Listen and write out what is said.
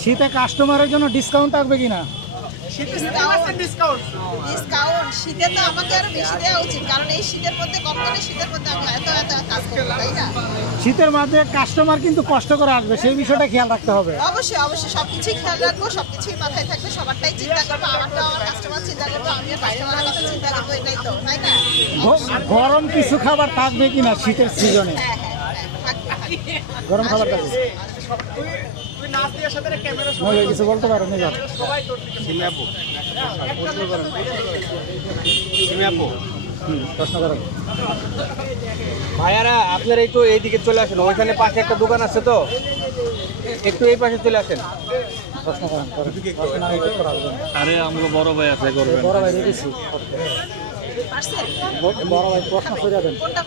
শীতে কাস্টমারের জন্য ডিসকাউন্ট থাকবে কিনা? শীতে তো আমাকে আরো বেশি দেওয়া উচিত, কারণ এই শীতের মধ্যে কখনো শীতের মধ্যে আমি এত কাজ করবো, তাই না? শীতের মধ্যে কাস্টমার কিন্তু কষ্ট করে আসবে, সেই বিষয়টা খেয়াল রাখতে হবে। অবশ্যই অবশ্যই সবকিছুই খেয়াল রাখবো, সবকিছুই মাথায় থাকবে, সবারটাই চিন্তা করবো, আমারটাও আমার কাস্টমার চিন্তা করবো, আমিও কাস্টমারের কথা চিন্তা করবো, এটাই তো, তাই না? গরম কিছু খাবার থাকবে কিনা শীতের সিজনে? হ্যাঁ থাকবে। গরম খাবার থাকবে। কিছু বলতে পারেন? প্রশ্ন করেন। ভাইয়ারা আপনারা একটু এইদিকে চলে আসেন, ওইখানে পাশে একটা দোকান আছে তো, একটু এই পাশে চলে আসেন। প্রশ্ন করেন। আরে আমরা বড় ভাই আছে করবেন। বড় ভাই রেখেছি, বড় ভাই প্রশ্ন করে দেন। কোনটা?